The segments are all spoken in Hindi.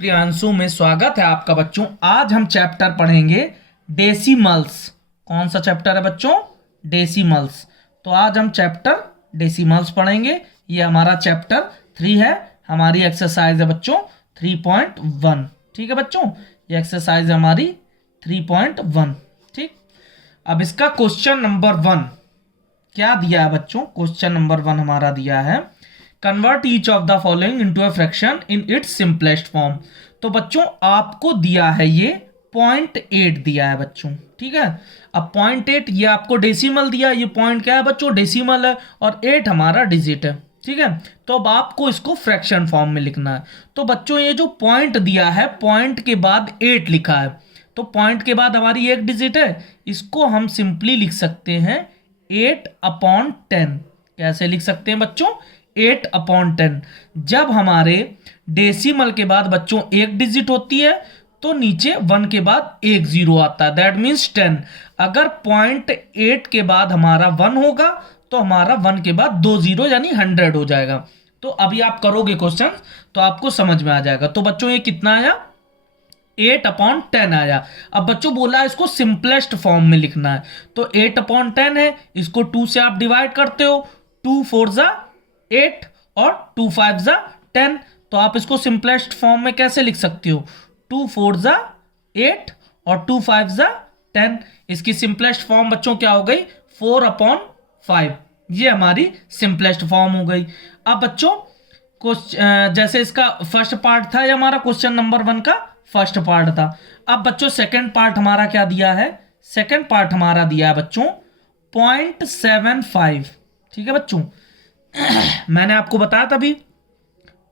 प्रियांशु में स्वागत है आपका बच्चों। आज हम चैप्टर पढ़ेंगे डेसिमल्स। कौन सा चैप्टर है बच्चों? डेसिमल्स। तो आज हम चैप्टर डेसिमल्स पढ़ेंगे। ये हमारा चैप्टर 3 है। हमारी एक्सरसाइज है बच्चों 3.1। ठीक है बच्चों, ये एक्सरसाइज है हमारी 3.1। ठीक, अब इसका क्वेश्चन नंबर 1 क्या दिया है बच्चों? क्वेश्चन नंबर 1 हमारा दिया है convert each of the following into a fraction in its simplest form. तो बच्चों आपको दिया है ये 0.8 दिया है बच्चों। ठीक है, अब 0.8 ये आपको डेसिमल दिया। ये पॉइंट क्या है बच्चों? डेसिमल है, और 8 हमारा डिजिट है। ठीक है, तो अब आपको इसको फ्रैक्शन फॉर्म में लिखना है। तो बच्चों ये जो पॉइंट दिया है, पॉइंट के बाद 8 लिखा है, तो पॉइंट के बाद हमारी एक डिजिट है, इसको हम सिंपली लिख सकते हैं 8/10। कैसे लिख सकते हैं बच्चों? 8/10। जब हमारे डेसिमल के बाद बच्चों एक डिजिट होती है तो नीचे 1 के बाद एक जीरो आता है, दैट मीन्स 10। अगर 0.8 के बाद हमारा 1 होगा तो हमारा 1 के बाद 2 जीरो यानी 100 हो जाएगा। तो अभी आप करोगे क्वेश्चन तो आपको समझ में आ जाएगा। तो बच्चों ये कितना आया? 8/10 आया। अब बच्चों बोला इसको सिंपलेस्ट फॉर्म में लिखना है, तो 8/10 है, इसको 2 से आप डिवाइड करते हो। 2 4 जा 8 और 2 5 जा 10। तो आप इसको सिंपलेस्ट फॉर्म में कैसे लिख सकते हो? 2 4 जा 8 और 2 5 जा 10। इसकी सिंपलेस्ट फॉर्म बच्चों क्या हो गई? 4/5। ये हमारी सिंपलेस्ट फॉर्म हो गई। अब बच्चों जैसे इसका फर्स्ट पार्ट था, ये हमारा क्वेश्चन नंबर 1 का फर्स्ट पार्ट था। अब बच्चों सेकंड पार्ट हमारा क्या दिया है? सेकंड पार्ट हमारा दिया है बच्चों 0.75। ठीक है बच्चों, मैंने आपको बताया था अभी,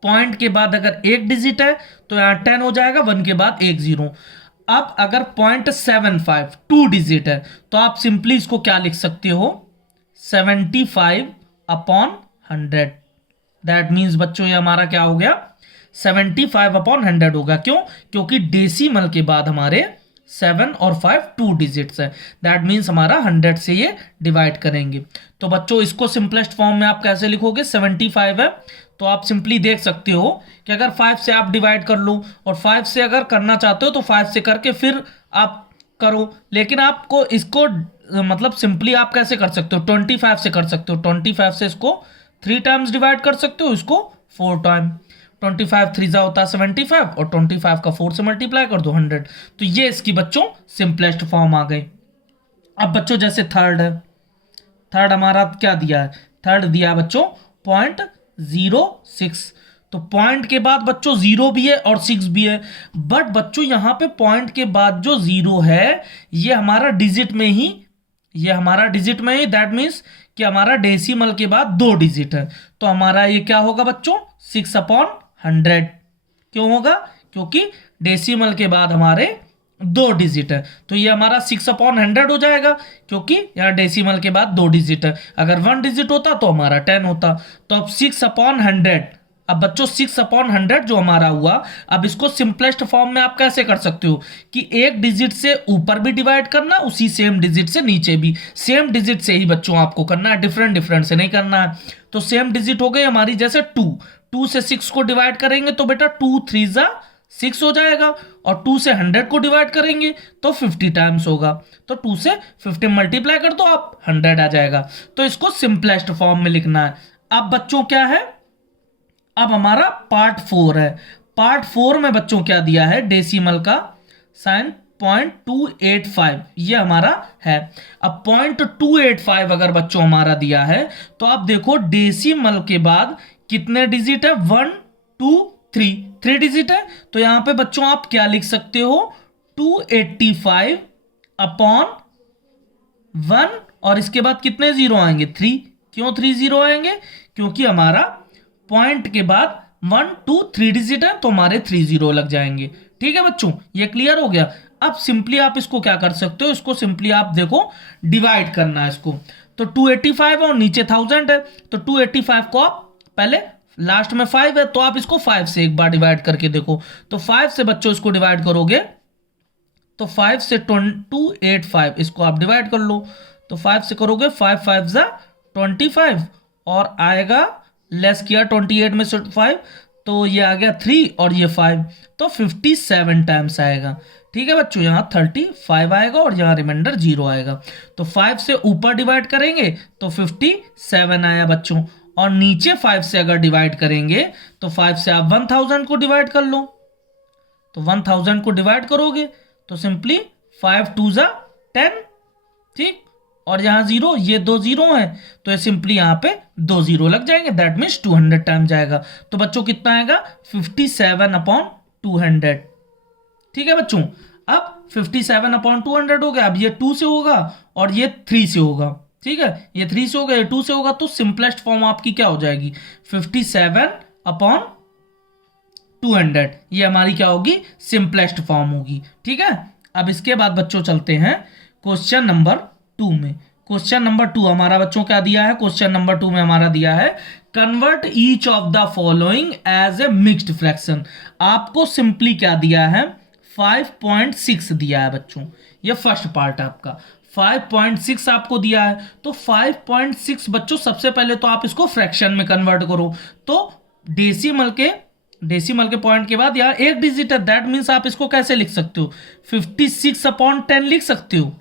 पॉइंट के बाद अगर एक डिजिट है तो यहां 10 हो जाएगा, 1 के बाद एक जीरो। अब अगर 0.75 2 डिजिट है तो आप सिंपली इसको क्या लिख सकते हो? 75/100। दैट मीन्स बच्चों ये हमारा क्या हो गया? 75/100 होगा। क्यों? क्योंकि डेसिमल के बाद हमारे 7 और 5 2 डिजिट्स है, दैट मीन्स हमारा 100 से ये डिवाइड करेंगे। तो बच्चों इसको सिंपलेस्ट फॉर्म में आप कैसे लिखोगे? 75 है तो आप सिंपली देख सकते हो कि अगर 5 से आप डिवाइड कर लो, और 5 से अगर करना चाहते हो तो 5 से करके फिर आप करो। लेकिन आपको इसको मतलब सिंपली आप कैसे कर सकते हो? 25 से कर सकते हो। 25 से इसको 3 टाइम्स डिवाइड कर सकते हो, इसको 4 टाइम। 25 3 होता है 75, और 25 का 4 से मल्टीप्लाई कर दो 100। तो ये इसकी बच्चों सिंपलेस्ट फॉर्म आ गई। अब बच्चों जैसे थर्ड है, थर्ड हमारा क्या दिया है? थर्ड दिया है बच्चों 0.06। तो पॉइंट के बाद बच्चों जीरो भी है और 6 भी है, बट बच्चों यहां पे पॉइंट के बाद जो जीरो है ये हमारा डिजिट में ही, दैट मीन्स कि हमारा डेसिमल के बाद 2 डिजिट है। तो हमारा ये क्या होगा बच्चों? 6/100। क्यों होगा? क्योंकि डेसिमल के बाद हमारे 2 डिजिट है, तो ये हमारा 6/100 हो जाएगा, क्योंकि यहाँ डेसिमल के बाद 2 डिजिट है। अगर 1 डिजिट होता तो हमारा 10 होता। तो अब 6/100। अब बच्चों 6/100 जो हमारा हुआ, अब इसको सिंपलेस्ट फॉर्म में आप कैसे कर सकते हो कि एक डिजिट से ऊपर भी डिवाइड करना, उसी सेम डिजिट से नीचे भी, सेम डिजिट से ही बच्चों आपको करना है, डिफरेंट से नहीं करना है। तो सेम डिजिट हो गई हमारी, जैसे 2 से 6 को डिवाइड करेंगे तो बेटा 2 3 जा 6 हो जाएगा, और 2 से 100 को डिवाइड करेंगे तो 50 टाइम्स होगा। तो 2 से 50 मल्टीप्लाई कर दो आप, 100 आ जाएगा। तो इसको सिंपलेस्ट फॉर्म में लिखना है। अब बच्चों क्या है? अब हमारा पार्ट 4 है। पार्ट 4 में बच्चों क्या दिया है? डेसिमल का साइन 0.285 ये हमारा है। अब 0.285 अगर बच्चों हमारा दिया है तो आप देखो डेसिमल के बाद कितने डिजिट है? 1 2 3 डिजिट है। तो यहां पे बच्चों आप क्या लिख सकते हो? 285/1, और इसके बाद कितने जीरो आएंगे? 3। क्यों 3 जीरो आएंगे? क्योंकि हमारा पॉइंट के बाद 1 2 3 डिजिट है, तो हमारे 3 जीरो लग जाएंगे। ठीक है बच्चों, ये क्लियर हो गया। अब सिंपली आप इसको क्या कर सकते हो? इसको सिंपली आप देखो डिवाइड करना है इसको। तो 285 और नीचे 1000 है, तो 285 को आप पहले, लास्ट में 5 है तो आप इसको 5 से एक बार डिवाइड करके देखो। तो 5 से बच्चों इसको डिवाइड करोगे तो 5 से 285 इसको आप डिवाइड कर लो। तो 5 से करोगे 5 5 जा 25, और आएगा लेस किया 28 में से 5, तो ये आ गया 3 और ये 5, तो 57 टाइम्स आएगा। ठीक है बच्चों, यहाँ 35 आएगा और यहाँ रिमाइंडर 0 आएगा। तो 5 से ऊपर डिवाइड करेंगे तो 57 आया बच्चों, और नीचे 5 से अगर डिवाइड करेंगे तो 5 से आप 1000 को डिवाइड कर लो। तो 1000 को डिवाइड करोगे तो सिंपली 5 2 जा 10, ठीक, और यहाँ 0, ये 2 0 है तो ये सिंपली यहाँ पे 2 0 लग जाएंगे, दैट मीन्स 200 टाइम जाएगा। तो बच्चों कितना आएगा 57/200। ठीक है बच्चों, अब 57/200 हो गया। अब ये 2 से होगा और ये 3 से होगा। ठीक है, ये 3 से होगा, ये 2 से होगा, तो सिंपलेस्ट फॉर्म आपकी क्या हो जाएगी 57/200। ये हमारी क्या होगी सिंपलेस्ट फॉर्म होगी। ठीक है, अब इसके बाद बच्चों चलते हैं क्वेश्चन नंबर 2 में। क्वेश्चन नंबर 2 हमारा बच्चों क्या दिया है, क्वेश्चन नंबर 2 में हमारा दिया है convert each of the following as a mixed fraction. आपको सिंपली क्या दिया है 5.6 दिया है बच्चों, ये फर्स्ट पार्ट आपका 5.6 आपको दिया है। तो 5.6 बच्चों सबसे पहले तो आप इसको फ्रैक्शन में कन्वर्ट करो। तो डेसिमल के पॉइंट के बाद यहाँ एक डिजिट है, दैट मीन्स आप इसको कैसे लिख सकते हो 56/10 लिख सकते हो।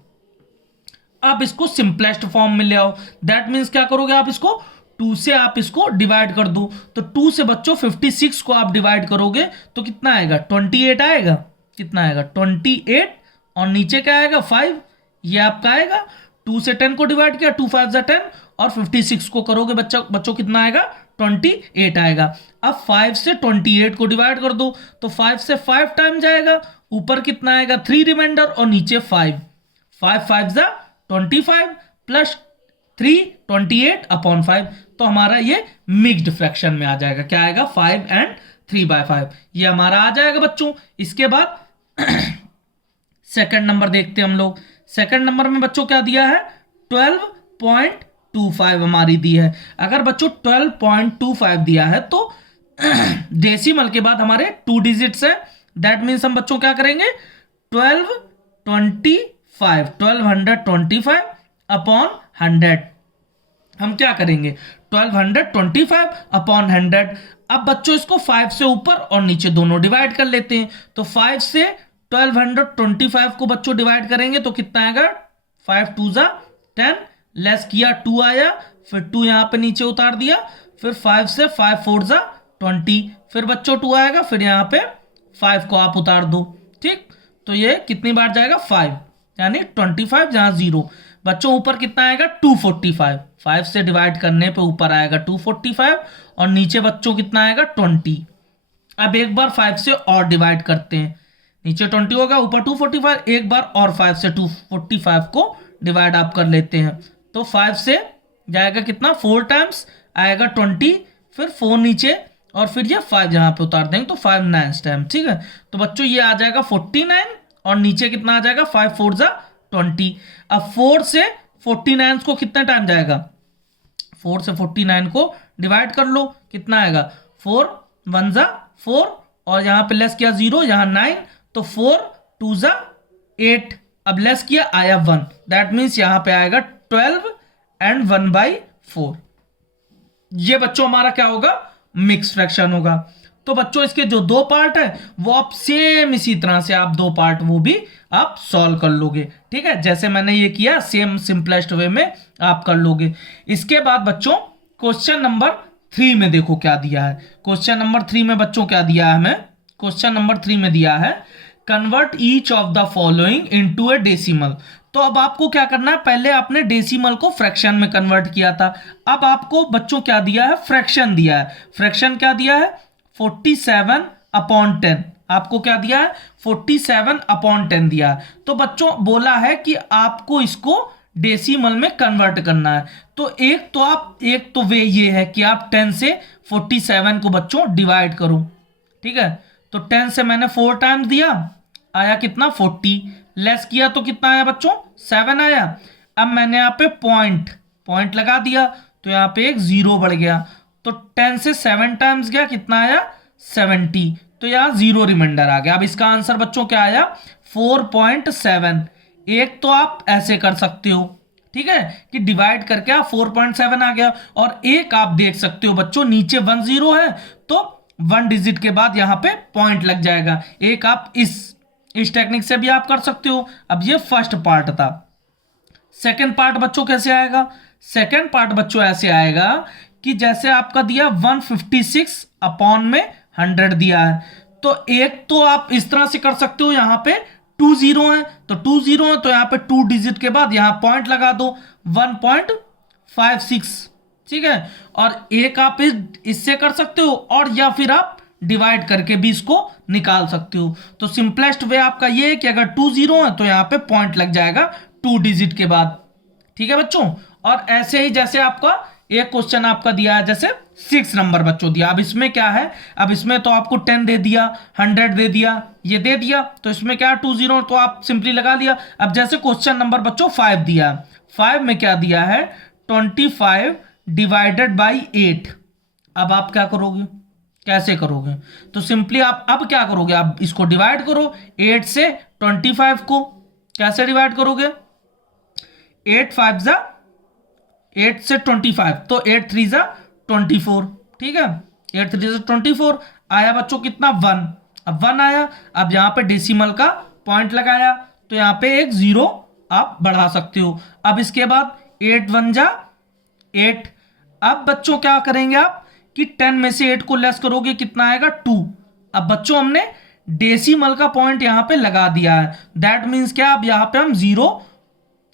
आप इसको सिंपलेस्ट फॉर्म में ले आओ, दैट मीन्स क्या करोगे आप इसको 2 से आप इसको डिवाइड कर दो। तो 2 से बच्चों 56 को आप डिवाइड करोगे तो कितना आएगा 28 आएगा। कितना आएगा 28, और नीचे क्या आएगा 5, ये आपका आएगा। 2 से 10 को डिवाइड किया, 2 5 10, और 56 को करोगे बच्चों कितना आएगा 28 आएगा। अब 5 से 28 को डिवाइड कर दो तो 5 से 5 टाइम जाएगा, ऊपर कितना आएगा 3 रिमाइंडर और नीचे 5 5 जा 25 प्लस 3 28/5। तो हमारा ये मिक्स्ड फ्रैक्शन में आ जाएगा, क्या आएगा 5 and 3/5, ये हमारा आ जाएगा बच्चों। इसके बाद सेकंड नंबर देखते हैं हम लोग। सेकंड नंबर में बच्चों क्या दिया है 12.25 हमारी दी है। अगर बच्चों 12.25 दिया है तो डेसिमल के बाद हमारे 2 डिजिट्स है, दैट मीन्स हम बच्चों क्या करेंगे 1225 हम क्या करेंगे 1225/100। अब बच्चों इसको 5 से ऊपर और नीचे दोनों डिवाइड कर लेते हैं। तो 5 से 1225 को बच्चों डिवाइड करेंगे तो कितना आएगा 5 2 जा 10, लेस किया 2 आया, फिर 2 यहाँ पे नीचे उतार दिया, फिर 5 से 5 4 जा 20, फिर बच्चों 2 आएगा, फिर यहाँ पे 5 को आप उतार दो। ठीक, तो ये कितनी बार जाएगा 5, यानी 25 जहाँ 0। बच्चों ऊपर कितना आएगा 245, 5 से डिवाइड करने पे ऊपर आएगा 245, और नीचे बच्चों कितना आएगा 20। अब एक बार 5 से और डिवाइड करते हैं, नीचे 20 होगा, ऊपर 245, एक बार और 5 से 245 को डिवाइड आप कर लेते हैं। तो 5 से जाएगा कितना 4 टाइम्स आएगा 20, फिर 4 नीचे और फिर ये 5 यहाँ पे उतार देंगे तो 5 9 टाइम। ठीक है, तो बच्चों ये आ जाएगा 49, और नीचे कितना आ जाएगा 5 4 जा 20। अब 4 से 49 को कितना टाइम जाएगा 4 से 49 को डिवाइड कर लो, कितना आएगा 4 1 जा 4, और यहाँ पे लेस किया 0, यहाँ 9, तो 4 2 जा 8, अब लेस किया आया 1, दैट मीन्स यहाँ पे आएगा 12 and 1/4। ये बच्चों हमारा क्या होगा मिक्स फ्रैक्शन होगा। तो बच्चों इसके जो 2 पार्ट है वो आप सेम इसी तरह से आप 2 पार्ट वो भी आप सॉल्व कर लोगे। ठीक है, जैसे मैंने ये किया सेम सिंपलेस्ट वे में आप कर लोगे। इसके बाद बच्चों क्वेश्चन नंबर 3 में देखो क्या दिया है। क्वेश्चन नंबर 3 में बच्चों क्या दिया है हमें, क्वेश्चन नंबर 3 में दिया है convert each of the following into A decimal. तो अब आपको क्या करना है, पहले आपने डेसिमल को फ्रैक्शन में कन्वर्ट किया था, अब आपको बच्चों क्या दिया है फ्रैक्शन दिया है। फ्रैक्शन क्या दिया है 47/10, आपको क्या दिया है 47/10 दिया है। तो बच्चों बोला है कि आपको इसको डेसिमल में कन्वर्ट करना है। तो एक तो वे ये है कि आप 10 से 47 को बच्चों डिवाइड करो। ठीक है, तो 10 से मैंने 4 टाइम्स दिया, आया कितना 40, लेस किया तो कितना आया बच्चों 7 आया। अब मैंने यहाँ पे पॉइंट लगा दिया तो यहाँ पे एक 0 बढ़ गया, तो 10 से 7 टाइम्स गया, कितना आया 70, तो यहाँ 0 रिमाइंडर आ गया। अब इसका आंसर बच्चों क्या आया 4.7। एक तो आप ऐसे कर सकते हो, ठीक है, कि डिवाइड करके आप 4.7 आ गया, और एक आप देख सकते हो बच्चों नीचे 1 0 है तो 1 डिजिट के बाद यहाँ पे पॉइंट लग जाएगा। एक आप इस टेक्निक से भी आप कर सकते हो। अब ये फर्स्ट पार्ट था। सेकंड पार्ट बच्चों कैसे आएगा? सेकंड पार्ट बच्चों ऐसे आएगा कि जैसे आपका दिया 156 अपॉन में 100 दिया है, तो एक तो आप इस तरह से कर सकते हो, यहाँ पे 2 जीरो है तो 2 जीरो है तो यहाँ पे 2 डिजिट के बाद यहाँ पॉइंट लगा दो 1.56, ठीक है। और एक आप इससे कर सकते हो, और या फिर आप डिवाइड करके भी इसको निकाल सकते हो। तो सिंपलेस्ट वे आपका ये है कि अगर 2 जीरो है तो यहाँ पे पॉइंट लग जाएगा 2 डिजिट के बाद, ठीक है बच्चों। और ऐसे ही जैसे आपका एक क्वेश्चन आपका दिया है, जैसे 6 नंबर बच्चों दिया। अब इसमें क्या है, अब इसमें तो आपको 10 दे दिया, 100 दे दिया, ये दे दिया, तो इसमें क्या 2 जीरो तो आप सिंपली लगा लिया। अब जैसे क्वेश्चन नंबर बच्चों 5 दिया, 5 में क्या दिया है 25 डिवाइडेड बाई 8। अब आप क्या करोगे, कैसे करोगे? तो सिंपली आप अब क्या करोगे, आप इसको डिवाइड करो 8 से 25 को। कैसे डिवाइड करोगे? 8 5 जा 8 से 25, तो 8 3 जा 24, ठीक है। 8 3 जा 24 आया बच्चों कितना 1। अब 1 आया, अब यहां पे डेसिमल का पॉइंट लगाया तो यहां पे एक जीरो आप बढ़ा सकते हो। अब इसके बाद 8 1 जा 8। अब बच्चों क्या करेंगे आप कि 10 में से 8 को लेस करोगे, कितना आएगा 2। अब बच्चों हमने डेसिमल का पॉइंट यहां पे लगा दिया है, दैट मीन्स क्या, अब यहां पे हम जीरो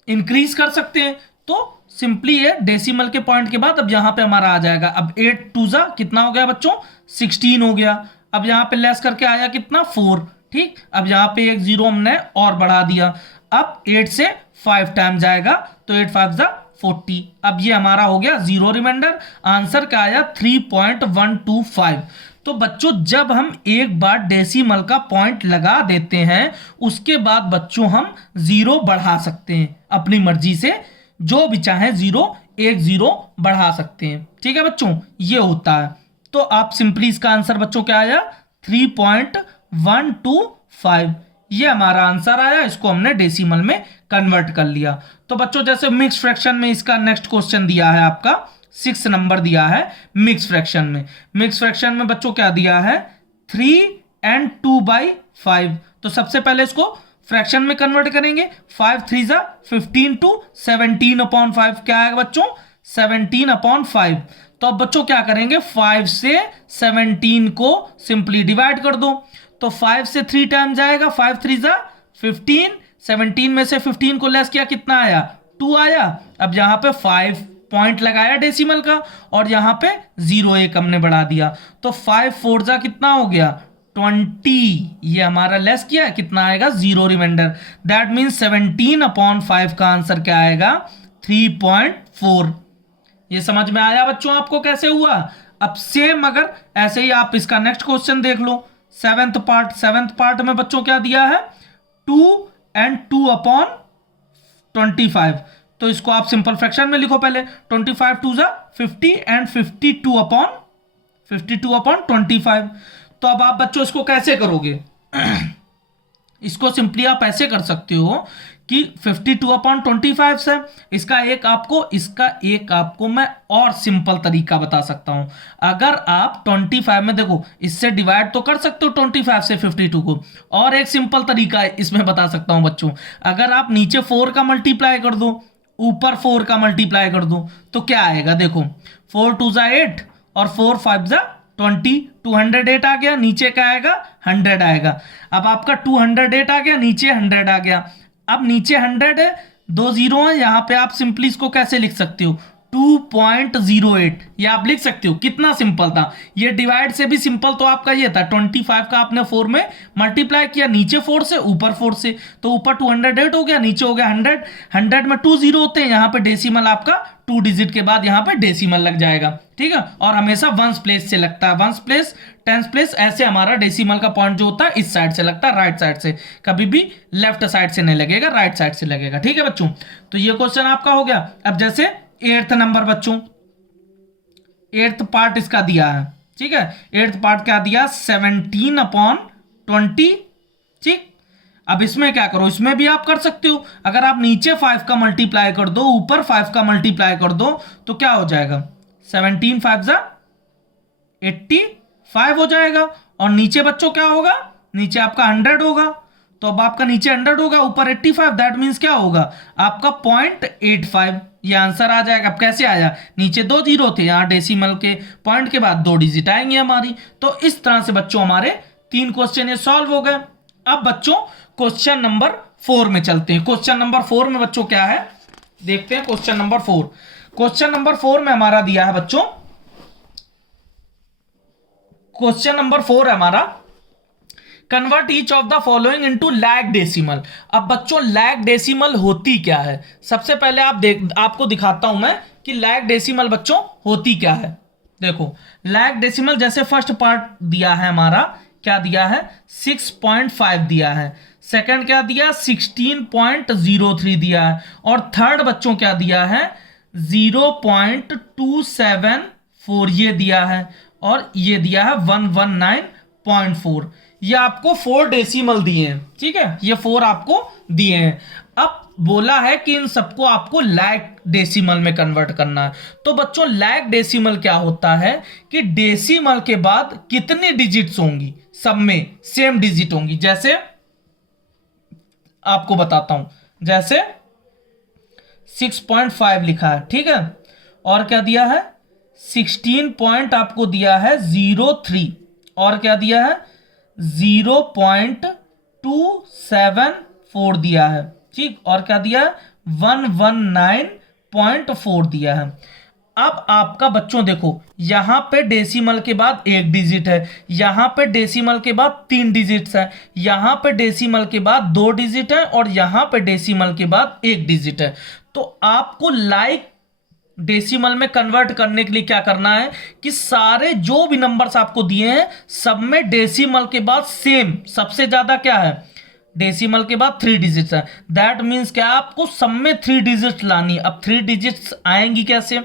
इंक्रीज कर सकते हैं। तो सिंपली ये डेसिमल के पॉइंट के बाद अब यहां पे हमारा आ जाएगा। अब 8 2 जा कितना हो गया बच्चों 16 हो गया। अब यहां पे लेस करके आया कितना 4, ठीक। अब यहां पे एक जीरो हमने और बढ़ा दिया। अब 8 से 5 टाइम जाएगा तो 8 5 जा 40। अब ये हमारा हो गया जीरो रिमाइंडर। आंसर क्या आया 3.125। तो बच्चों जब हम एक बार डेसिमल का पॉइंट लगा देते हैं, उसके बाद बच्चों हम जीरो बढ़ा सकते हैं अपनी मर्जी से, जो भी चाहे जीरो एक जीरो बढ़ा सकते हैं, ठीक है बच्चों, ये होता है। तो आप सिंपली इसका आंसर बच्चों क्या आया 3.125, ये हमारा आंसर आया। इसको हमने डेसिमल में कन्वर्ट कर लिया। तो बच्चों जैसे मिक्स फ्रैक्शन में इसका नेक्स्ट क्वेश्चन दिया है आपका 6 नंबर दिया है मिक्स फ्रैक्शन में। मिक्स फ्रैक्शन में बच्चों क्या दिया है 3 and 2/5। तो सबसे पहले इसको फ्रैक्शन में कन्वर्ट करेंगे। 5 3 जा 15 to 17/5 क्या है बच्चों 17/5। तो अब बच्चों क्या करेंगे 5 से 17 को सिंपली डिवाइड कर दो। तो 5 से 3 टाइम जाएगा, 5 3 जा 15, 17 में से 15 को लेस किया कितना आया 2 आया। अब यहां पे 5 पॉइंट लगाया डेसिमल का और यहां पे 0 एक हमने बढ़ा दिया। तो 5 4 जा कितना हो गया 20, ये हमारा लेस किया कितना आएगा जीरो रिमाइंडर। दैट मीन्स 17/5 का आंसर क्या आएगा 3.4। ये समझ में आया बच्चों आपको कैसे हुआ? अब सेम अगर ऐसे ही आप इसका नेक्स्ट क्वेश्चन देख लो, 7th पार्ट में बच्चों क्या दिया है 2 and 2/25। तो इसको आप सिंपल फ्रैक्शन में लिखो पहले। 25 2 जा 50 and 52/25। तो अब आप बच्चों इसको कैसे करोगे इसको सिंपली आप ऐसे कर सकते हो कि 52/25 से इसका एक आपको मैं और सिंपल तरीका बता सकता हूं। अगर आप 25 में देखो इससे डिवाइड तो कर सकते हो 25 से 52 को, और एक सिंपल तरीका इसमें बता सकता हूं बच्चों। अगर आप नीचे 4 का मल्टीप्लाई कर दो, ऊपर 4 का मल्टीप्लाई कर दो, तो क्या आएगा देखो 4 2 जा 8 और 4 5 जा 20, 208 आ गया, नीचे क्या आएगा 100 आएगा। अब आपका 208 आ गया, नीचे 100 आ गया। अब नीचे 100 है, 2 जीरो है, यहां पे आप सिंपली इसको कैसे लिख सकते हो 2.08, ये आप लिख सकते हो। कितना सिंपल था ये, डिवाइड से भी सिंपल तो आपका ये था 25 का आपने 4 में मल्टीप्लाई किया, नीचे 4 से ऊपर 4 से, तो ऊपर 208 हो गया, नीचे हो गया 100। 100 में 2 जीरो होते हैं, यहाँ पे डेसिमल आपका 2 डिजिट के बाद यहाँ पे डेसिमल लग जाएगा, ठीक है। और हमेशा 1s प्लेस से लगता है, 1s प्लेस 10s प्लेस, ऐसे हमारा डेसिमल का पॉइंट जो होता है इस साइड से लगता है, राइट साइड से, कभी भी लेफ्ट साइड से नहीं लगेगा, राइट साइड से लगेगा, ठीक है बच्चों। तो ये क्वेश्चन आपका हो गया। अब जैसे 8th नंबर बच्चों, 8th पार्ट इसका दिया है, ठीक है। 8th पार्ट क्या दिया 17/20, ठीक। अब इसमें क्या करो, इसमें भी आप कर सकते हो। अगर आप नीचे 5 का मल्टीप्लाई कर दो, ऊपर 5 का मल्टीप्लाई कर दो, तो क्या हो जाएगा 17 5 जा 80, 5 हो जाएगा। और नीचे बच्चों क्या होगा, नीचे आपका 100 होगा। तो अब आपका नीचे 100 होगा, ऊपर 85, दैट मीन्स क्या होगा आपका 0.85, ये आंसर आ जाएगा। अब कैसे आया, नीचे 2 जीरो थे, यहाँ डेसिमल के पॉइंट के बाद 2 डिजिट आएंगे हमारी। तो इस तरह से बच्चों हमारे 3 क्वेश्चन ये सॉल्व हो गए। अब बच्चों क्वेश्चन नंबर 4 में चलते हैं। क्वेश्चन नंबर 4 में बच्चों क्या है, देखते हैं। क्वेश्चन नंबर 4, क्वेश्चन नंबर 4 में हमारा दिया है बच्चों, क्वेश्चन नंबर 4 है हमारा, convert each of the following into lag decimal. अब बच्चों लैग डेसिमल होती क्या है, सबसे पहले आपको दिखाता हूं मैं कि लैग डेसिमल बच्चों होती क्या है। देखो लैग डेसिमल, जैसे फर्स्ट पार्ट दिया है हमारा, क्या दिया है 6.5 दिया है, सेकंड क्या दिया 16.03 दिया है, और थर्ड बच्चों क्या दिया है 0.274 ये दिया है, और ये दिया है 119.4। ये आपको 4 डेसिमल दिए हैं, ठीक है, ये 4 आपको दिए हैं। अब बोला है कि इन सबको आपको लैग डेसिमल में कन्वर्ट करना है। तो बच्चों लैग डेसिमल क्या होता है कि डेसिमल के बाद कितनी डिजिट्स होंगी, सब में सेम डिजिट होंगी। जैसे आपको बताता हूं, जैसे 6.5 लिखा है, ठीक है, और क्या दिया है 16 पॉइंट आपको दिया है 03, और क्या दिया है 0.274 दिया है, ठीक, और क्या दिया है 119.4 दिया है। अब आपका बच्चों देखो यहां पे डेसिमल के बाद 1 डिजिट है, यहां पे डेसिमल के बाद 3 डिजिट्स है, यहां पे डेसिमल के बाद 2 डिजिट है, और यहां पे डेसिमल के बाद 1 डिजिट है। तो आपको लाइक डेसिमल में कन्वर्ट करने के लिए क्या करना है कि सारे जो भी नंबर्स आपको दिए हैं सब में डेसिमल के बाद सेम, सबसे ज्यादा क्या है डेसिमल के बाद 3 डिजिट्स है। दैट मीन्स क्या, आपको सब में 3 डिजिट्स लानी। अब 3 डिजिट्स आएंगी कैसे,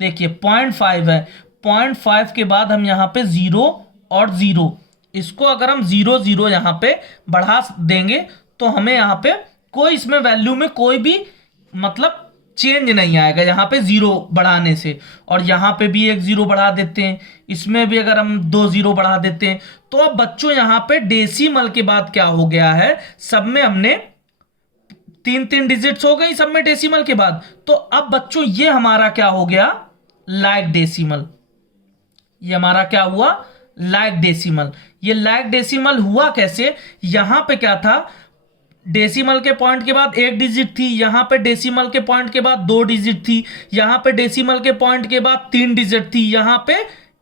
देखिए 0.5 है, 0.5 के बाद हम यहाँ पे 0 और 0, इसको अगर हम 0 0 यहाँ पे बढ़ा देंगे तो हमें यहाँ पे कोई इसमें वैल्यू में कोई भी मतलब चेंज नहीं आएगा यहाँ पे 0 बढ़ाने से। और यहाँ पे भी 1 0 बढ़ा देते हैं, इसमें भी अगर हम 2 0 बढ़ा देते हैं। तो अब बच्चों यहाँ पे डेसिमल के बाद क्या हो गया है, सब में हमने 3 डिजिट्स हो गई सब में डेसिमल के बाद। तो अब बच्चों ये हमारा क्या हो गया लैग डेसिमल, ये हमारा क्या हुआ लैग डेसिमल। ये लैग डेसिमल हुआ कैसे, यहां पे क्या था डेसिमल के पॉइंट के बाद 1 डिजिट थी, यहां पे डेसिमल के पॉइंट के बाद 2 डिजिट थी, यहां पे डेसिमल के पॉइंट के बाद 3 डिजिट थी, यहां पे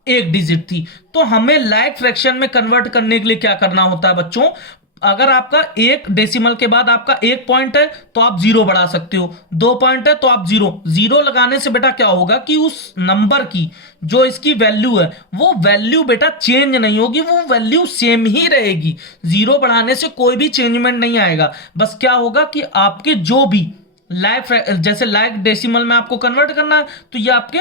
1 डिजिट थी। तो हमें लैग फ्रैक्शन में कन्वर्ट करने के लिए क्या करना होता है बच्चों, अगर आपका 1 डेसिमल के बाद आपका 1 पॉइंट है तो आप 0 बढ़ा सकते हो, 2 पॉइंट है तो आप 0 लगाने से बेटा क्या होगा कि उस नंबर की जो इसकी वैल्यू है वो वैल्यू बेटा चेंज नहीं होगी, वो वैल्यू सेम ही रहेगी। 0 बढ़ाने से कोई भी चेंजमेंट नहीं आएगा। बस क्या होगा कि आपके जो भी जैसे लैग डेसिमल में आपको कन्वर्ट करना है तो ये आपके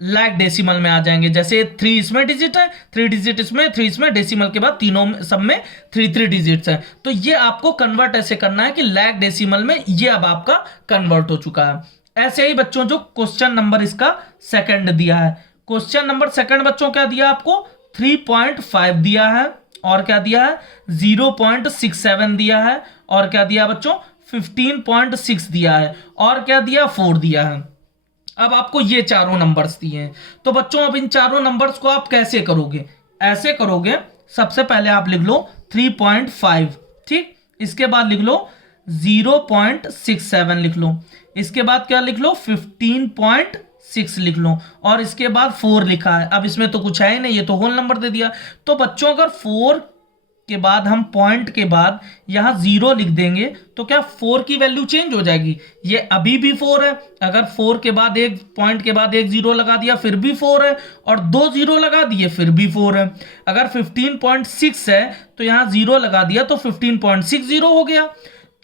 लैग डेसिमल में आ जाएंगे। जैसे 3 इसमें डिजिट है, 3 डिजिट इसमें, 3 इसमें, डेसिमल के बाद तीनों सब में 3 डिजिट्स है। तो ये आपको कन्वर्ट ऐसे करना है कि लैग डेसिमल में ये अब आपका कन्वर्ट हो चुका है। ऐसे ही बच्चों जो क्वेश्चन नंबर इसका सेकंड दिया है, क्वेश्चन नंबर सेकंड बच्चों क्या दिया आपको 3.5 दिया है, और क्या दिया है 0.67 दिया है, और क्या दिया बच्चों 15.6 दिया है, और क्या दिया 4 दिया है। अब आपको ये चारों नंबर्स दिए हैं। तो बच्चों अब इन चारों नंबर्स को आप कैसे करोगे, ऐसे करोगे, सबसे पहले आप लिख लो 3.5, ठीक, इसके बाद लिख लो 0.67 लिख लो, इसके बाद क्या लिख लो 15.6 लिख लो, और इसके बाद 4 लिखा है। अब इसमें तो कुछ है ही नहीं, ये तो होल नंबर दे दिया। तो बच्चों अगर 4 के बाद हम पॉइंट के बाद यहां 0 लिख देंगे तो क्या 4 की वैल्यू चेंज हो जाएगी, ये अभी भी 4 है। अगर 4 के बाद एक पॉइंट के बाद 1 0 लगा दिया फिर भी 4 है, और 2 0 लगा दिए फिर भी 4 है। अगर 15.6 है तो यहां 0 लगा दिया तो 15.60 हो गया,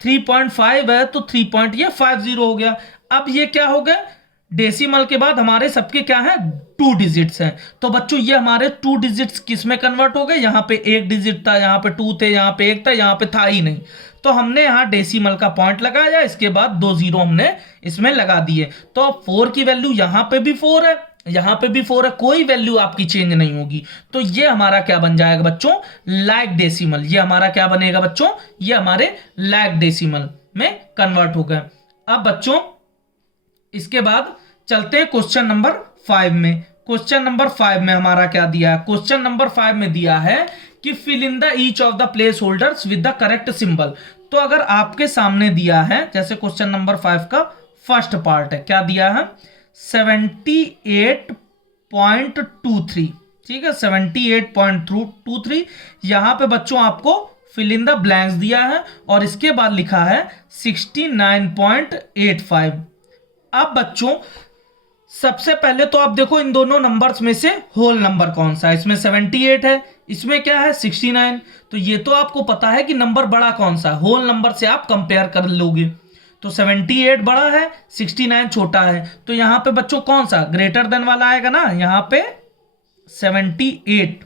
3.5 है तो 3.50 हो गया। अब ये क्या हो गया, डेसिमल के बाद हमारे सबके क्या है 2 डिजिट्स हैं। तो बच्चों ये हमारे 2 डिजिट्स किस में कन्वर्ट हो गए, यहां पे 1 डिजिट था, यहां पे 2 थे, यहां पे 1 था, यहां पे था ही नहीं। तो हमने यहां डेसिमल का पॉइंट लगाया, इसके बाद 2 0 हमने इसमें लगा दिए। तो 4 की वैल्यू यहां पे भी 4 है, यहां पे भी 4 है, कोई वैल्यू आपकी चेंज नहीं होगी। तो ये हमारा क्या बन जाएगा बच्चों, लाइक डेसिमल। ये हमारा क्या बनेगा बच्चों, ये हमारे लाइक डेसिमल में कन्वर्ट हो गए। अब बच्चों इसके बाद चलते हैं क्वेश्चन नंबर 5 में। क्वेश्चन नंबर 5 में हमारा क्या दिया है, क्वेश्चन नंबर 5 में दिया है कि fill in the each of the placeholders with the correct symbol. तो अगर आपके सामने दिया है, जैसे क्वेश्चन नंबर 5 का फर्स्ट पार्ट है, क्या दिया है 78.23, ठीक है 78.23। यहां पे बच्चों आपको फिल इन द ब्लैंक्स दिया है और इसके बाद लिखा है 69.85। अब बच्चों सबसे पहले तो आप देखो इन दोनों नंबर्स में से होल नंबर कौन सा है। इसमें 78 है, इसमें क्या है 69। तो ये तो आपको पता है कि नंबर बड़ा कौन सा है, होल नंबर से आप कंपेयर कर लोगे। तो 78 बड़ा है, 69 छोटा है। तो यहां पे बच्चों कौन सा ग्रेटर देन वाला आएगा ना, यहां पे 78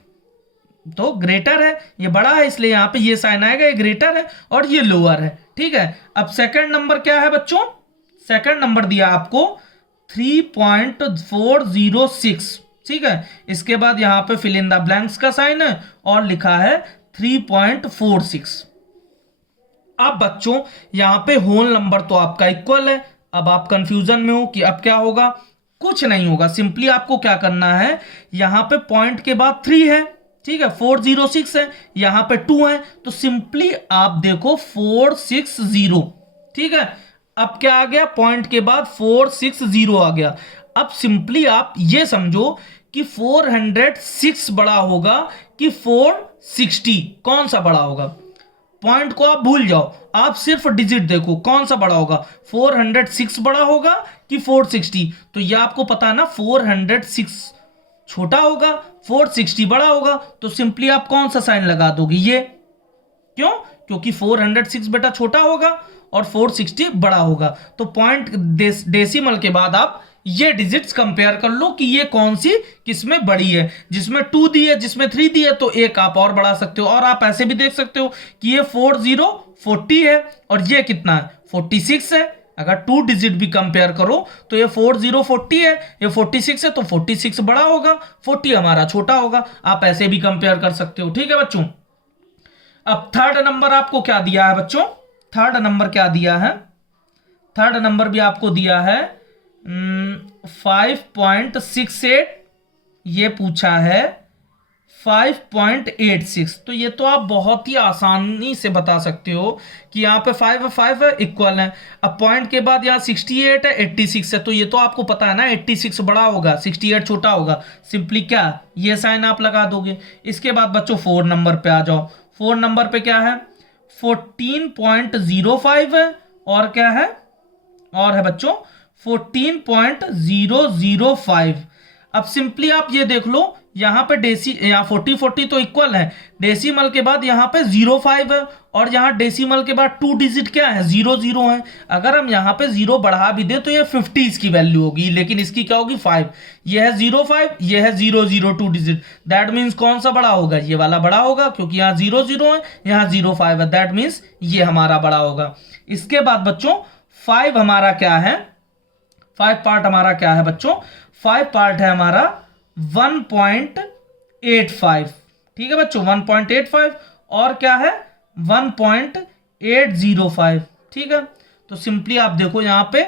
तो ग्रेटर है, ये बड़ा है, इसलिए यहां पे ये साइन आएगा, ये ग्रेटर है और ये लोअर है। ठीक है, अब सेकंड नंबर क्या है बच्चों, सेकंड नंबर दिया आपको 3.406, ठीक है। इसके बाद यहां पे फिल इन द ब्लैंक्स का साइन है और लिखा है 3.46। अब बच्चों यहां पे होल नंबर तो आपका इक्वल है। अब आप कंफ्यूजन में हो कि अब क्या होगा, कुछ नहीं होगा, सिंपली आपको क्या करना है, यहां पे पॉइंट के बाद 3 है, ठीक है 406 है, यहां पे 2 है, तो सिंपली आप देखो 460, ठीक है। अब क्या आ गया, पॉइंट के बाद 460 आ गया। अब सिंपली आप ये समझो कि 406 बड़ा होगा कि 460, कौन सा बड़ा होगा। पॉइंट को आप भूल जाओ, आप सिर्फ डिजिट देखो कौन सा बड़ा होगा, 406 बड़ा होगा कि 460। तो ये आपको पता है ना, 406 छोटा होगा, 460 बड़ा होगा। तो सिंपली आप कौन सा साइन लगा दोगे, ये, क्यों, क्योंकि 406 बेटा छोटा होगा और 460 बड़ा होगा। तो पॉइंट डेसिमल के बाद आप ये डिजिट्स कंपेयर कर लो कि ये कौन सी किसमें बड़ी है। जिसमें 2 दी है, जिसमें 3 दी है, तो एक आप और बढ़ा सकते हो। और आप ऐसे भी देख सकते हो कि ये 4040 है और ये कितना है 46 है। अगर 2 डिजिट भी कंपेयर करो तो ये 4040 है, ये 46 है, तो 46 बड़ा होगा, 40 हमारा छोटा होगा। आप ऐसे भी कंपेयर कर सकते हो, ठीक है बच्चों। अब थर्ड नंबर आपको क्या दिया है बच्चों, थर्ड नंबर क्या दिया है, थर्ड नंबर भी आपको दिया है 5.68, ये पूछा है 5.86। तो ये तो आप बहुत ही आसानी से बता सकते हो कि यहाँ पे 5 है इक्वल है। अब पॉइंट के बाद यहाँ 68 है, 86 है, तो ये तो आपको पता है ना 86 बड़ा होगा, 68 छोटा होगा। सिंपली क्या ये साइन आप लगा दोगे। इसके बाद बच्चों 4 नंबर पे आ जाओ। 4 नंबर पे क्या है 14.05 है और क्या है, और है बच्चों 14.005। अब सिंपली आप ये देख लो, यहां पे यहाँ 40 तो इक्वल है, डेसिमल के बाद यहां पे 05 है और यहां डेसिमल के बाद 2 डिजिट क्या है 00 है। अगर हम यहां पे 0 बढ़ा भी दे तो ये 50 की वैल्यू होगी, लेकिन इसकी क्या होगी 5। ये है 05, ये है 002 डिजिट। दैट मीन्स कौन सा बड़ा होगा, ये वाला बड़ा होगा, क्योंकि यहाँ 00 है, यहाँ 05 है। दैट मीन्स ये हमारा बड़ा होगा। इसके बाद बच्चों 5 हमारा क्या है, 5 पार्ट हमारा क्या है बच्चों, 5 पार्ट है हमारा 1.85, ठीक है बच्चों 1.85 और क्या है 1.805, ठीक है। तो सिंपली आप देखो यहाँ पे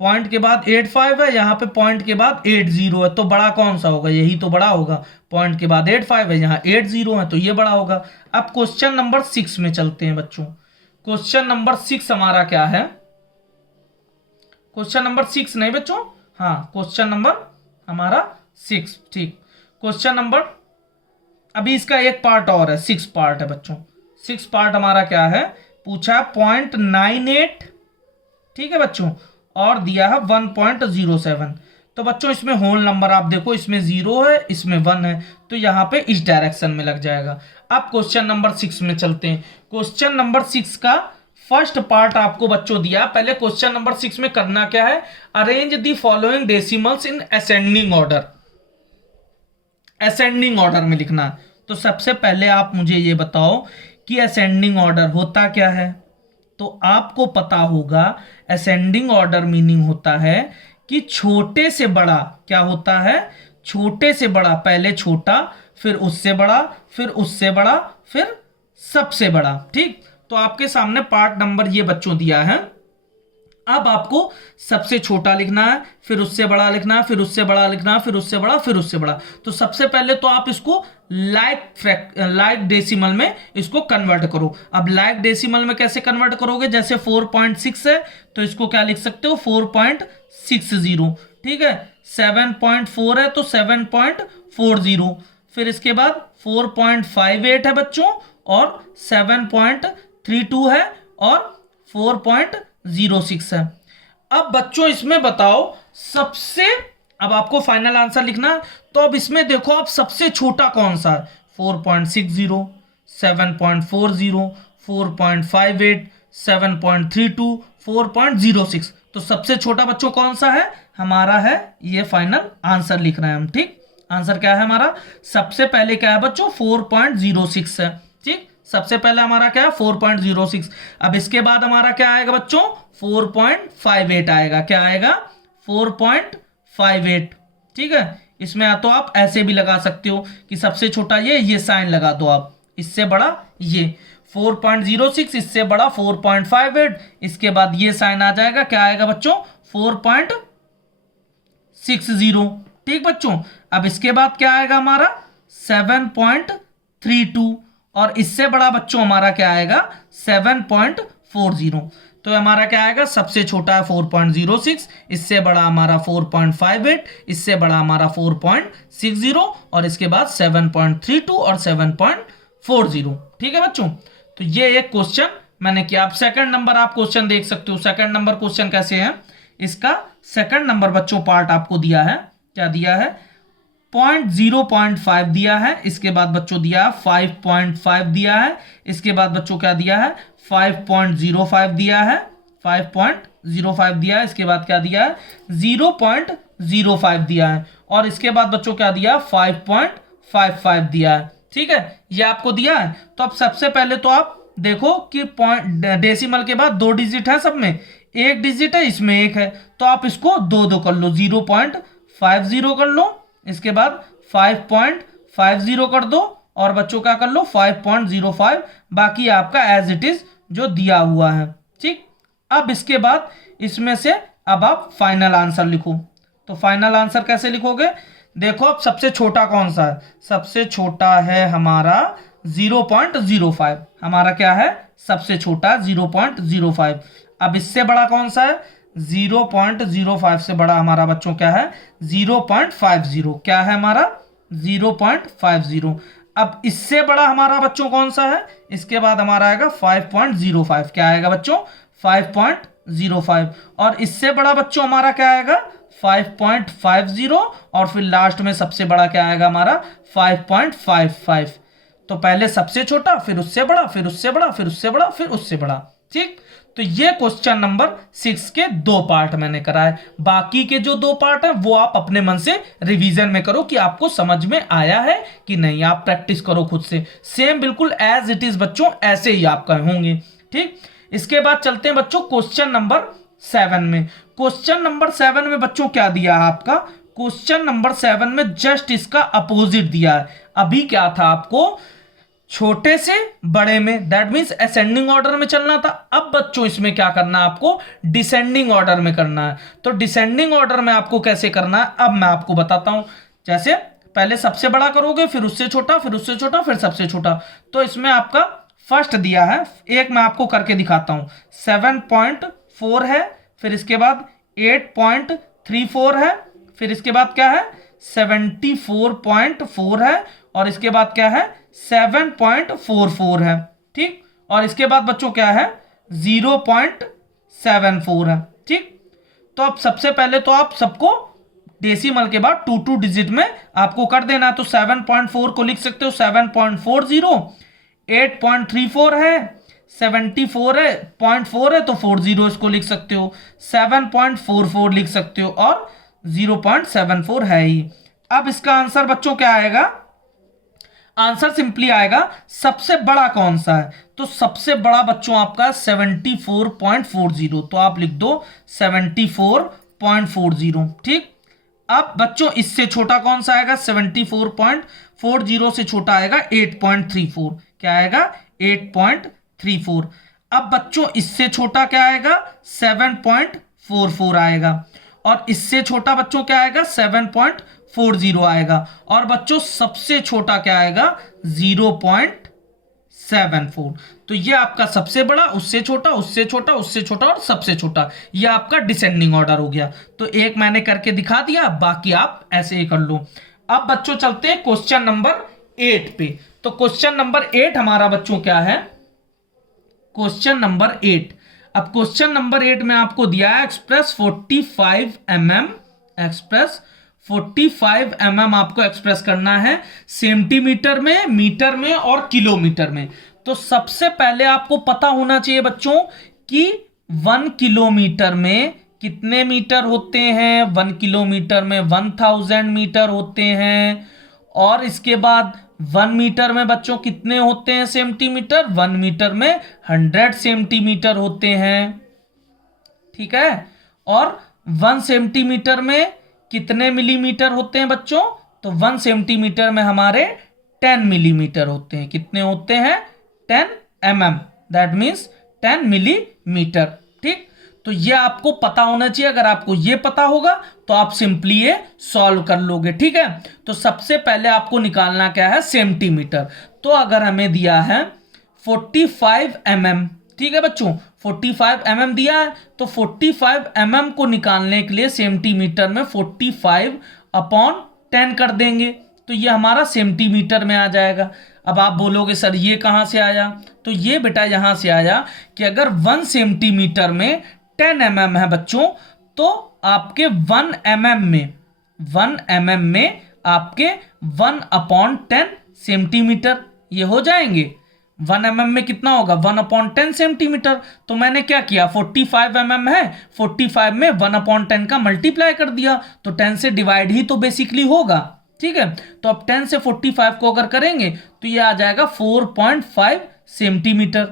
पॉइंट के बाद 85 है, यहाँ पे पॉइंट के बाद 80 है, तो बड़ा कौन सा होगा, यही तो बड़ा होगा। पॉइंट के बाद 85 है, यहाँ 80 है, तो ये बड़ा होगा। अब क्वेश्चन नंबर 6 में चलते हैं बच्चों। क्वेश्चन नंबर 6 हमारा क्या है, क्वेश्चन नंबर 6 नहीं बच्चों, हाँ क्वेश्चन नंबर हमारा 6, ठीक। क्वेश्चन नंबर अभी इसका एक पार्ट और है, 6 पार्ट है बच्चों। 6 पार्ट हमारा क्या है, पूछा 0.98, ठीक है बच्चों, और दिया है 1.07। तो बच्चों इसमें होल नंबर आप देखो, इसमें 0 है, इसमें 1 है, तो यहां पे इस डायरेक्शन में लग जाएगा। अब क्वेश्चन नंबर 6 में चलते हैं। क्वेश्चन नंबर 6 का फर्स्ट पार्ट आपको बच्चों दिया। पहले क्वेश्चन नंबर 6 में करना क्या है, arrange the following decimals in ascending order, ascending order में लिखना है। तो सबसे पहले आप मुझे ये बताओ कि असेंडिंग ऑर्डर होता क्या है। तो आपको पता होगा असेंडिंग ऑर्डर मीनिंग होता है कि छोटे से बड़ा क्या होता है, छोटे से बड़ा, पहले छोटा, फिर उससे बड़ा, फिर उससे बड़ा, फिर सबसे बड़ा। ठीक, तो आपके सामने पार्ट नंबर ये बच्चों दिया है। अब आपको सबसे छोटा लिखना है, फिर उससे बड़ा लिखना है, फिर उससे बड़ा लिखना है, फिर उससे बड़ा, फिर उससे बड़ा। तो सबसे पहले तो आप इसको लाइक डेसिमल में इसको कन्वर्ट करो। अब लाइक डेसिमल में कैसे कन्वर्ट करोगे, जैसे 4.6 है तो इसको क्या लिख सकते हो, 4.60। ठीक है, 7.4 है तो 7.40। फिर इसके बाद 4.58 है बच्चों, और 7.32 है, और 4.06 है। अब बच्चों इसमें बताओ सबसे, अब आपको फाइनल आंसर लिखना है, तो अब इसमें देखो आप सबसे छोटा कौन सा है, 4.60, 7.40, 4.58, 7.32, 4.06। तो सबसे छोटा बच्चों कौन सा है हमारा, है ये फाइनल आंसर लिख रहे हैं हम। ठीक, आंसर क्या है हमारा, सबसे पहले क्या है बच्चों, 4.06 है। ठीक, सबसे पहले हमारा क्या है 4.06। अब इसके बाद हमारा क्या आएगा बच्चों, 4.58 आएगा। क्या आएगा, 4.58। ठीक है, इसमें या तो आप ऐसे भी लगा सकते हो कि सबसे छोटा ये साइन लगा दो आप, इससे बड़ा ये 4.06, इससे बड़ा 4.58, इसके बाद ये साइन आ जाएगा, क्या आएगा बच्चों 4.60। ठीक बच्चों, अब इसके बाद क्या आएगा हमारा 7.32, और इससे बड़ा बच्चों हमारा क्या आएगा 7.40। तो हमारा क्या आएगा, सबसे छोटा है 4.06, इससे बड़ा हमारा 4.58, इससे बड़ा हमारा 4.60, और इसके बाद 7.32 और 7.40। ठीक है बच्चों, तो ये एक क्वेश्चन मैंने किया। आप सेकंड नंबर आप क्वेश्चन देख सकते हो। सेकंड नंबर क्वेश्चन कैसे है, इसका सेकंड नंबर बच्चों पार्ट आपको दिया है, क्या दिया है 0.5 दिया है, इसके बाद बच्चों दिया है 5.5 दिया है, इसके बाद बच्चों क्या दिया है 5.05 दिया है, 5.05 दिया है, इसके बाद क्या दिया है 0.05 दिया है, और इसके बाद बच्चों क्या दिया 5.55 दिया है। ठीक है, ये आपको दिया है। तो अब सबसे पहले तो आप देखो कि डेसिमल के बाद 2 डिजिट है, सब में 1 डिजिट है, इसमें 1 है, तो आप इसको 2 कर लो, 0.50 कर लो, इसके बाद 5.50 कर दो, और बच्चों क्या कर लो 5.05, बाकी आपका एज इट इज जो दिया हुआ है। ठीक, अब इसके बाद इसमें से अब आप फाइनल आंसर लिखो। तो फाइनल आंसर कैसे लिखोगे, देखो अब सबसे छोटा कौन सा है, सबसे छोटा है हमारा 0.05, हमारा क्या है सबसे छोटा 0.05। अब इससे बड़ा कौन सा है, 0.05 से बड़ा हमारा बच्चों क्या है 0.50, क्या है हमारा 0.50। अब इससे बड़ा हमारा बच्चों कौन सा है, इसके बाद हमारा आएगा 5.05, क्या आएगा बच्चों 5.05, और इससे बड़ा बच्चों हमारा क्या आएगा 5.50, और फिर लास्ट में सबसे बड़ा क्या आएगा हमारा 5.55। तो पहले सबसे छोटा, फिर उससे बड़ा, फिर उससे बड़ा, फिर उससे बड़ा, फिर उससे बड़ा। ठीक, तो ये क्वेश्चन नंबर 6 के 2 पार्ट मैंने कराए। बाकी के जो 2 पार्ट है वो आप अपने मन से रिवीजन में करो कि आपको समझ में आया है कि नहीं, आप प्रैक्टिस करो खुद से, सेम बिल्कुल एज इट इज बच्चों ऐसे ही आपका होंगे। ठीक, इसके बाद चलते हैं बच्चों क्वेश्चन नंबर 7 में। क्वेश्चन नंबर 7 में बच्चों क्या दिया है आपका, क्वेश्चन नंबर 7 में जस्ट इसका अपोजिट दिया है। अभी क्या था आपको छोटे से बड़े में, दैट मीन्स असेंडिंग ऑर्डर में चलना था। अब बच्चों इसमें क्या करना है आपको, डिसेंडिंग ऑर्डर में करना है। तो डिसेंडिंग ऑर्डर में आपको कैसे करना है अब मैं आपको बताता हूं। जैसे पहले सबसे बड़ा करोगे, फिर उससे छोटा, फिर उससे छोटा, फिर सबसे छोटा। तो इसमें आपका फर्स्ट दिया है, एक मैं आपको करके दिखाता हूं, 7.4 है, फिर इसके बाद 8.34 है, फिर इसके बाद क्या है 74.4 है, और इसके बाद क्या है 7.44 है। ठीक, और इसके बाद बच्चों क्या है 0.74 है। ठीक, तो अब सबसे पहले तो आप सबको डेसिमल के बाद 2 डिजिट में आपको कर देना। तो 7.4 को लिख सकते हो 7.40, 8.34 है, 74 है, 0.4 है तो 40 इसको लिख सकते हो, 7.44 लिख सकते हो, और 0.74 है ही। अब इसका आंसर बच्चों क्या आएगा, आंसर सिंपली आएगा सबसे बड़ा कौन सा है। तो सबसे बड़ा बच्चों आपका 74.40, तो आप लिख दो 0.40, ठीक। अब बच्चों इससे छोटा कौन सा आएगा, 74.40 से छोटा आएगा 8.34, क्या आएगा 8.34। अब बच्चों इससे छोटा क्या आएगा, 7.44 आएगा, और इससे छोटा बच्चों क्या आएगा, 7.40 आएगा, और बच्चों सबसे छोटा क्या आएगा, 0.74। तो ये आपका सबसे बड़ा, उससे छोटा, उससे छोटा, उससे छोटा और सबसे छोटा, ये आपका डिसेंडिंग ऑर्डर हो गया। तो एक मैंने करके दिखा दिया, बाकी आप ऐसे ही कर लो। अब बच्चों चलते हैं क्वेश्चन नंबर 8 पे। तो क्वेश्चन नंबर 8 हमारा बच्चों क्या है, क्वेश्चन नंबर 8। अब क्वेश्चन नंबर 8 में आपको दिया है एक्सप्रेस 45 mm, एक्सप्रेस 45 mm आपको एक्सप्रेस करना है सेंटीमीटर में, मीटर में और किलोमीटर में। तो सबसे पहले आपको पता होना चाहिए बच्चों कि 1 किलोमीटर में कितने मीटर होते हैं, 1 किलोमीटर में 1000 मीटर होते हैं, और इसके बाद 1 मीटर में बच्चों कितने होते हैं सेंटीमीटर, 1 मीटर में 100 सेंटीमीटर होते हैं, ठीक है। और 1 सेंटीमीटर में कितने मिलीमीटर होते हैं बच्चों, तो 1 सेंटीमीटर में हमारे 10 मिलीमीटर होते हैं, कितने होते हैं, 10 mm, दैट मीन्स 10 मिलीमीटर, ठीक। तो ये आपको पता होना चाहिए। अगर आपको ये पता होगा तो आप सिंपली ये सॉल्व कर लोगे, ठीक है। तो सबसे पहले आपको निकालना क्या है, सेंटीमीटर। तो अगर हमें दिया है 45 mm, ठीक है बच्चों, 45 mm दिया है, तो 45 mm को निकालने के लिए सेंटीमीटर में 45/10 कर देंगे, तो ये हमारा सेंटीमीटर में आ जाएगा। अब आप बोलोगे सर ये कहाँ से आया, तो ये बेटा यहाँ से आया कि अगर 1 सेंटीमीटर में 10 mm है बच्चों, तो आपके 1 mm में आपके 1/10 सेंटीमीटर ये हो जाएंगे। 1 mm में कितना होगा, 1/10 सेंटीमीटर। तो मैंने क्या किया, 45 mm है, 45 में 1/10 का मल्टीप्लाई कर दिया, तो 10 से डिवाइड ही तो बेसिकली होगा, ठीक है। तो अब 10 से 45 को अगर करेंगे तो ये आ जाएगा 4.5 सेंटीमीटर।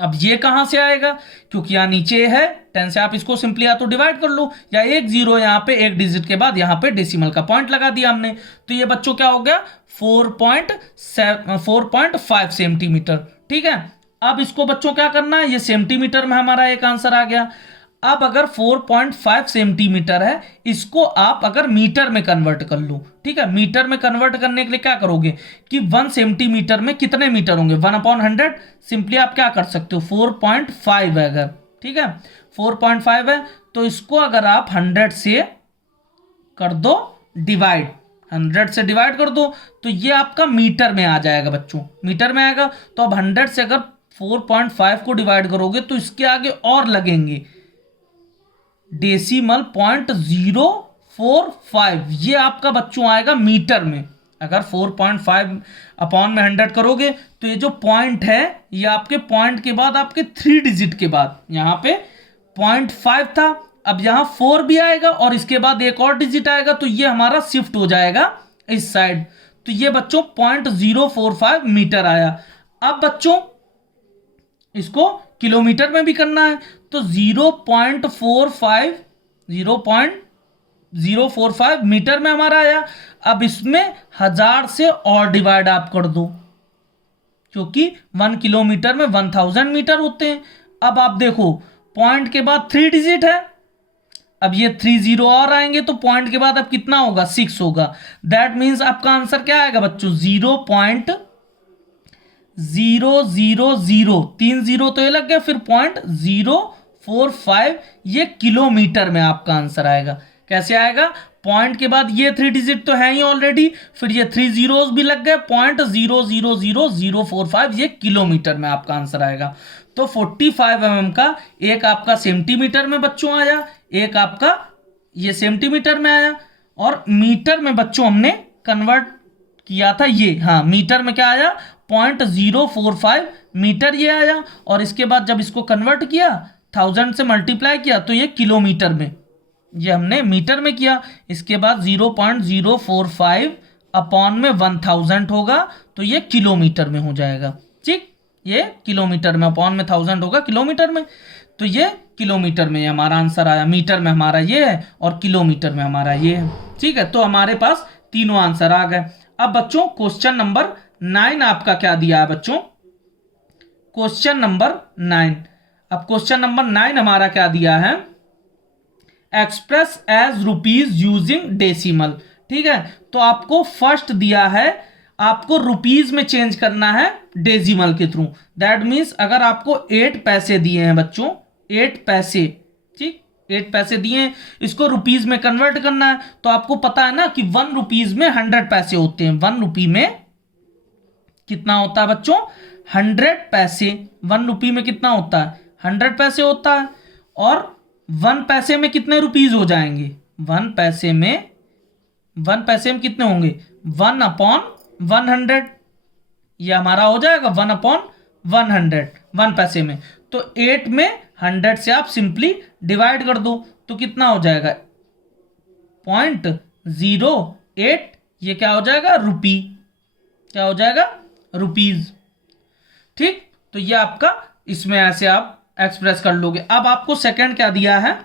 अब ये कहां से आएगा, क्योंकि यहां नीचे है 10 से, आप इसको सिंपली या तो डिवाइड कर लो, या एक जीरो यहां पे एक डिजिट के बाद यहां पे डेसिमल का पॉइंट लगा दिया हमने, तो ये बच्चों क्या हो गया, 4.5 सेंटीमीटर, ठीक है। अब इसको बच्चों क्या करना है, ये सेंटीमीटर में हमारा एक आंसर आ गया। अब अगर 4.5 सेंटीमीटर है, इसको आप अगर मीटर में कन्वर्ट कर लो, ठीक है। मीटर में कन्वर्ट करने के लिए क्या करोगे कि 1 सेंटीमीटर में कितने मीटर होंगे, 1/100, सिंपली आप क्या कर सकते हो, 4.5 है अगर, ठीक है, 4.5 है, तो इसको अगर आप 100 से कर दो डिवाइड, 100 से डिवाइड कर दो, तो ये आपका मीटर में आ जाएगा बच्चों, मीटर में आएगा। तो अब 100 से अगर 4.5 को डिवाइड करोगे तो इसके आगे और लगेंगे डेसिमल 0.045, ये आपका बच्चों आएगा मीटर में। अगर 4.5/100 करोगे तो ये जो पॉइंट है, ये आपके पॉइंट के बाद आपके 3 डिजिट के बाद यहाँ पे 0.5 था, अब यहाँ 4 भी आएगा और इसके बाद एक और डिजिट आएगा, तो ये हमारा शिफ्ट हो जाएगा इस साइड, तो ये बच्चों 0.045 मीटर आया। अब बच्चों इसको किलोमीटर में भी करना है, तो 0.045 मीटर में हमारा आया। अब इसमें 1000 से और डिवाइड आप कर दो, क्योंकि 1 किलोमीटर में 1000 मीटर होते हैं। अब आप देखो पॉइंट के बाद 3 डिजिट है, अब ये 3 जीरो और आएंगे, तो पॉइंट के बाद अब कितना होगा, 6 होगा। दैट मीन्स आपका आंसर क्या आएगा बच्चों, 0.000, 3 जीरो तो ये लग गया, फिर 0.045, ये किलोमीटर में आपका आंसर आएगा। कैसे आएगा, पॉइंट के बाद ये 3 डिजिट तो है ही ऑलरेडी, फिर ये 3 जीरोस भी लग गए, 0.000045, ये किलोमीटर में आपका आंसर आएगा। तो 45 mm का एक आपका सेंटीमीटर में बच्चों आया, एक आपका ये सेंटीमीटर में आया, और मीटर में बच्चों हमने कन्वर्ट किया था ये, हाँ मीटर में क्या आया, 0.045 मीटर ये आया, और इसके बाद जब इसको कन्वर्ट किया 1000 से मल्टीप्लाई किया तो ये किलोमीटर में, ये हमने मीटर में किया। इसके बाद 0.045 अपॉन में 1000 होगा, तो ये किलोमीटर में हो जाएगा, ठीक। ये किलोमीटर में, अपॉन में 1000 होगा किलोमीटर में, तो ये किलोमीटर में हमारा आंसर आया। मीटर में हमारा ये है और किलोमीटर में हमारा ये है। ठीक है, तो हमारे पास तीनों आंसर आ गए। अब बच्चों क्वेश्चन नंबर 9 आपका क्या दिया है बच्चों, क्वेश्चन नंबर 9। अब क्वेश्चन नंबर 9 हमारा क्या दिया है, express as rupees using decimal. ठीक है, तो आपको फर्स्ट दिया है, आपको रुपीज में चेंज करना है डेसिमल के थ्रू। दैट मीन्स अगर आपको 8 पैसे दिए हैं बच्चों, 8 पैसे, ठीक 8 पैसे दिए हैं, इसको रुपीज में कन्वर्ट करना है, तो आपको पता है ना कि 1 रुपीज में 100 पैसे होते हैं। 1 रुपी में कितना होता है बच्चों, 100 पैसे। 1 रुपी में कितना होता है, 100 पैसे होता है। और 1 पैसे में कितने रुपीज हो जाएंगे, 1 पैसे में कितने होंगे, 1/100। ये हमारा हो जाएगा 1/100 1 पैसे में। तो 8 में 100 से आप सिंपली डिवाइड कर दो, तो कितना हो जाएगा 0.08। ये क्या हो जाएगा, रुपी, क्या हो जाएगा, रुपीज। ठीक, तो ये आपका इसमें ऐसे आप एक्सप्रेस कर लोगे। अब आपको सेकंड क्या दिया है,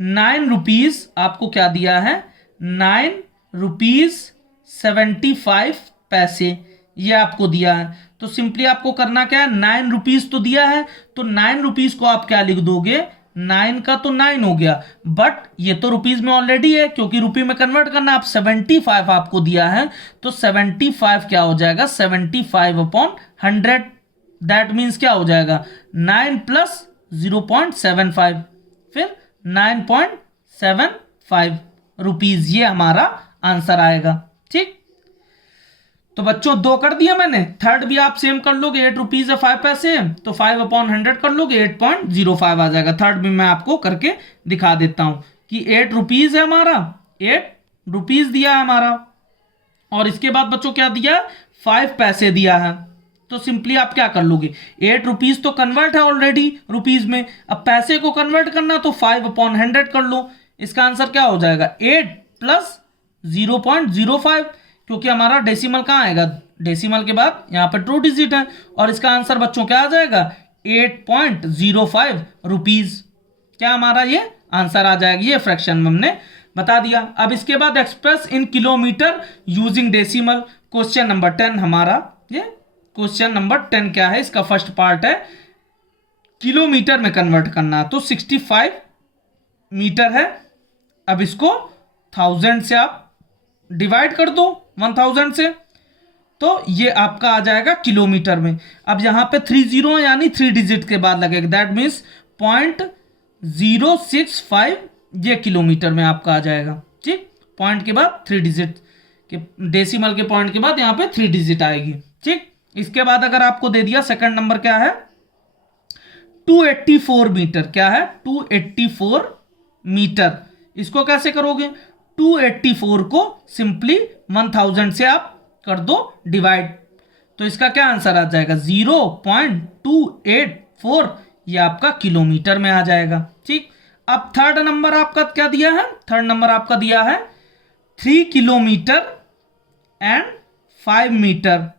9 रुपीज, आपको क्या दिया है, 9 रुपीज 75 पैसे, ये आपको दिया है। तो सिंपली आपको करना क्या है, 9 रुपीज तो दिया है, तो 9 रुपीज को आप क्या लिख दोगे, 9 का तो 9 हो गया, बट ये तो रुपीज में ऑलरेडी है, क्योंकि रुपी में कन्वर्ट करना। आप 75 आपको दिया है, तो 75 क्या हो जाएगा, 75/100। दैट मीन्स क्या हो जाएगा, 9 प्लस 0.75, फिर 9.75 रुपीज, ये हमारा आंसर आएगा। ठीक, तो बच्चों 2 कर दिया मैंने। थर्ड भी आप सेम कर लोगे, 8 रुपीज है 5 पैसे, तो 5/100 कर लोगे, 8.05 आ जाएगा। थर्ड भी मैं आपको करके दिखा देता हूं कि 8 रुपीज है हमारा, 8 रुपीज दिया है हमारा, और इसके बाद बच्चों क्या दिया, 5 पैसे दिया है। तो सिंपली आप क्या कर लोगे, 8 रुपीज तो कन्वर्ट है ऑलरेडी रुपीज में, अब पैसे को कन्वर्ट करना, तो 5/100 कर लो। इसका आंसर क्या हो जाएगा, 8 प्लस 0.05, क्योंकि हमारा डेसिमल कहाँ आएगा, डेसिमल के बाद यहाँ पर 2 डिजिट है, और इसका आंसर बच्चों क्या आ जाएगा, 8.05 रुपीज। क्या हमारा ये आंसर आ जाएगा, ये फ्रैक्शन में हमने बता दिया। अब इसके बाद express in kilometre using decimal, question number 10 हमारा। ये क्वेश्चन नंबर 10 क्या है, इसका फर्स्ट पार्ट है किलोमीटर में कन्वर्ट करना, तो 65 मीटर है। अब इसको 1000 से आप डिवाइड कर दो, 1000 से, तो ये आपका आ जाएगा किलोमीटर में। अब यहां पे 30 यानी 3 डिजिट के बाद लगेगा, दैट मीन्स 0.065, ये किलोमीटर में आपका आ जाएगा। ठीक, पॉइंट के बाद 3 डिजिट के, डेसिमल के पॉइंट के बाद यहां पे 3 डिजिट आएगी। ठीक, इसके बाद अगर आपको दे दिया सेकंड नंबर क्या है, 284 मीटर, क्या है, 284 मीटर। इसको कैसे करोगे, 284 को सिंपली 1000 से आप कर दो डिवाइड, तो इसका क्या आंसर आ जाएगा, 0.284, ये आपका किलोमीटर में आ जाएगा। ठीक, अब थर्ड नंबर आपका क्या दिया है, थर्ड नंबर आपका दिया है 3 किलोमीटर एंड 5 मीटर।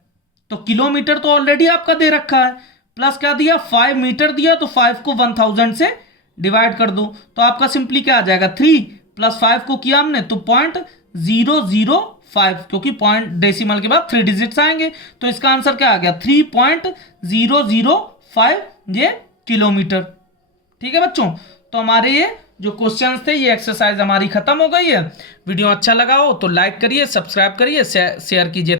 तो किलोमीटर तो ऑलरेडी आपका दे रखा है, प्लस क्या दिया, 5 मीटर दिया, तो 5 को 1000 से डिवाइड कर दो, तो आपका सिंपली क्या आ जाएगा, 3 प्लस 5 को किया हमने, तो 0.005, क्योंकि पॉइंट डेसिमल के बाद 3 डिजिट्स आएंगे, तो इसका आंसर क्या आ गया, 3.005, ये किलोमीटर। ठीक है बच्चों, तो हमारे ये जो क्वेश्चंस थे, ये एक्सरसाइज हमारी खत्म हो गई है। वीडियो अच्छा लगा हो तो लाइक करिए, सब्सक्राइब करिए, शेयर कीजिए।